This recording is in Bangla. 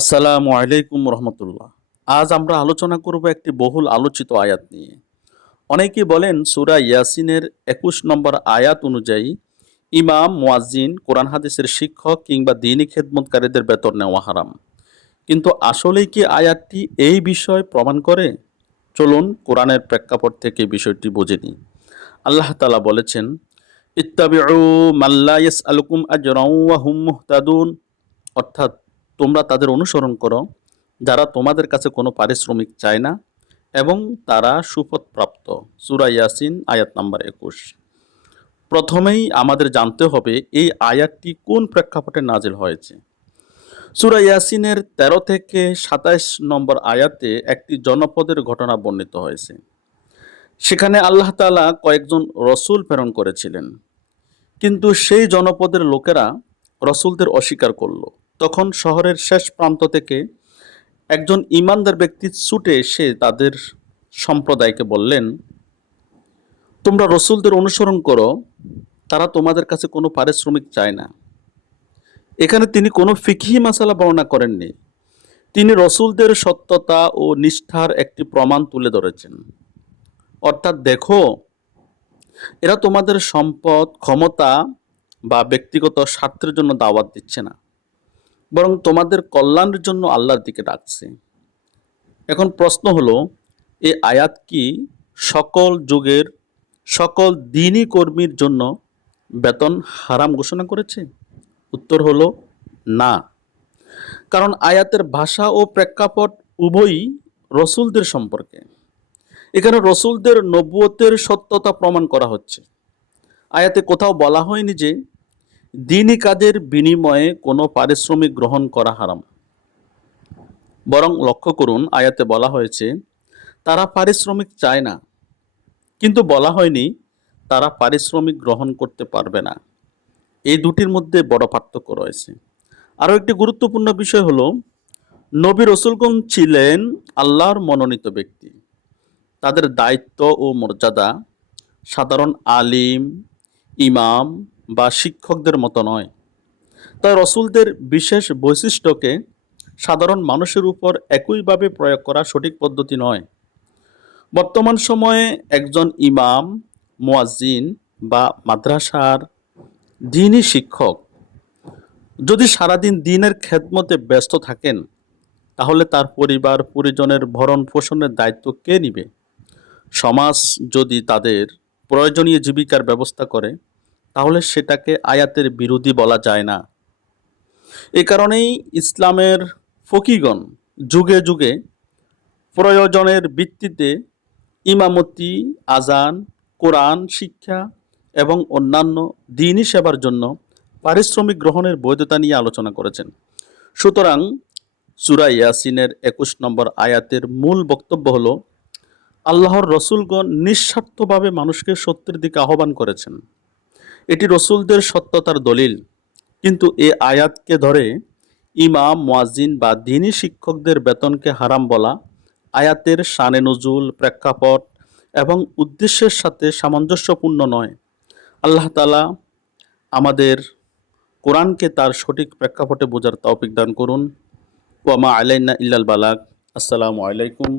আসসালামু আলাইকুম রহমতুল্লাহ। আজ আমরা আলোচনা করব একটি বহুল আলোচিত আয়াত নিয়ে। অনেকেই বলেন সূরা ইয়াসিনের ২১ নম্বর আয়াত অনুযায়ী ইমাম, মুয়াজ্জিন, কোরআন হাদিসের শিক্ষক কিংবা দ্বীনী খেদমতকারীদের বেতন নেওয়া হারাম। কিন্তু আসলেই কি আয়াতটি এই বিষয় প্রমাণ করে? চলুন কোরআনের প্রেক্ষাপট থেকে বিষয়টি বুঝে নিই। আল্লাহ তাআলা বলেছেন, ইত্তাবিউ মাল্লা ইয়াসআলুকুম আজরাও ওয়া হুম মুহতাদুন, অর্থাৎ তোমরা তাদের অনুসরণ করো যারা তোমাদের কাছে কোনো পারিশ্রমিক চায় না এবং তারা সুপথপ্রাপ্ত। সূরা ইয়াসিন আয়াত নাম্বার ২১। প্রথমেই আমাদের জানতে হবে এই আয়াতটি কোন প্রেক্ষাপটে নাজিল হয়েছে। সূরা ইয়াসিনের ১৩ থেকে ২৭ নম্বর আয়াতে একটি জনপদের ঘটনা বর্ণিত হয়েছে। সেখানে আল্লাহ তাআলা কয়েকজন রসূল প্রেরণ করেছিলেন, কিন্তু সেই জনপদের লোকেরা রসূলদের অস্বীকার করল। তখন শহরের শেষ প্রান্ত থেকে একজন ঈমানদার ব্যক্তি ছুটে এসে তাদের সম্প্রদায়কে বললেন, তোমরা রসূলদের অনুসরণ করো, তারা তোমাদের কাছে কোনো পারিশ্রমিক চায় না। এখানে তিনি কোনো ফিকহি মাসালা বর্ণনা করেননি, তিনি রসূলদের সত্যতা ও নিষ্ঠার একটি প্রমাণ তুলে ধরেছেন। অর্থাৎ দেখো, এরা তোমাদের সম্পদ, ক্ষমতা বা ব্যক্তিগত স্বার্থের জন্য দাওয়াত দিচ্ছে না, বরং তোমাদের কল্যাণের জন্য আল্লাহর দিকে ডাকছে। এখন প্রশ্ন হলো, এই আয়াত কি সকল যুগের সকল দ্বীনী কর্মীর জন্য বেতন হারাম ঘোষণা করেছে? উত্তর হলো না। কারণ আয়াতের ভাষা ও প্রেক্ষাপট উভয়ই রসূলদের সম্পর্কে। এখানে রসূলদের নবুয়তের সত্যতা প্রমাণ করা হচ্ছে। আয়াতে কোথাও বলা হয়নি যে দ্বীনী কাজের বিনিময়ে কোনো পারিশ্রমিক গ্রহণ করা হারাম। বরং লক্ষ্য করুন, আয়াতে বলা হয়েছে তারা পারিশ্রমিক চায় না, কিন্তু বলা হয়নি তারা পারিশ্রমিক গ্রহণ করতে পারবে না। এই দুটির মধ্যে বড় পার্থক্য রয়েছে। আরও একটি গুরুত্বপূর্ণ বিষয় হলো, নবী রসূলগণ ছিলেন আল্লাহর মনোনীত ব্যক্তি। তাদের দায়িত্ব ও মর্যাদা সাধারণ আলিম, ইমাম বা শিক্ষকদের মতো নয়। তাই রসূলদের বিশেষ বৈশিষ্ট্যকে সাধারণ মানুষের উপর একইভাবে প্রয়োগ করা সঠিক পদ্ধতি নয়। বর্তমান সময়ে একজন ইমাম, মুয়াজ্জিন বা মাদ্রাসার দ্বীনী শিক্ষক যদি সারাদিন দ্বীনের খেদমতে ব্যস্ত থাকেন, তাহলে তার পরিবার পরিজনের ভরণ পোষণের দায়িত্ব কে নিবে? সমাজ যদি তাদের প্রয়োজনীয় জীবিকার ব্যবস্থা করে, তাহলে সেটাকে আয়াতের বিরোধী বলা যায় না। এ কারণেই ইসলামের ফকিগণ যুগে যুগে প্রয়োজনের ভিত্তিতে ইমামতি, আজান, কোরআন শিক্ষা এবং অন্যান্য দ্বীনী সেবার জন্য পারিশ্রমিক গ্রহণের বৈধতা নিয়ে আলোচনা করেছেন। সুতরাং সূরা ইয়াসিনের ২১ নম্বর আয়াতের মূল বক্তব্য হলো, আল্লাহর রসূলগণ নিঃস্বার্থভাবে মানুষকে সত্যের দিকে আহ্বান করেছেন। এটি রসূলদের সত্যতার দলিল। কিন্তু এ আয়াতকে ধরে ইমাম, মুয়াজ্জিন বা দ্বীনী শিক্ষকদের বেতনকে হারাম বলা আয়াতের শানে নুজুল, প্রেক্ষাপট এবং উদ্দেশ্যের সাথে সামঞ্জস্যপূর্ণ নয়। আল্লাহ তাআলা আমাদের কোরআনকে তার সঠিক প্রেক্ষাপটে বোঝার তৌফিক দান করুন। ওয়া মা আলাইনা ইল্লাল বালাগ। আসসালামু আলাইকুম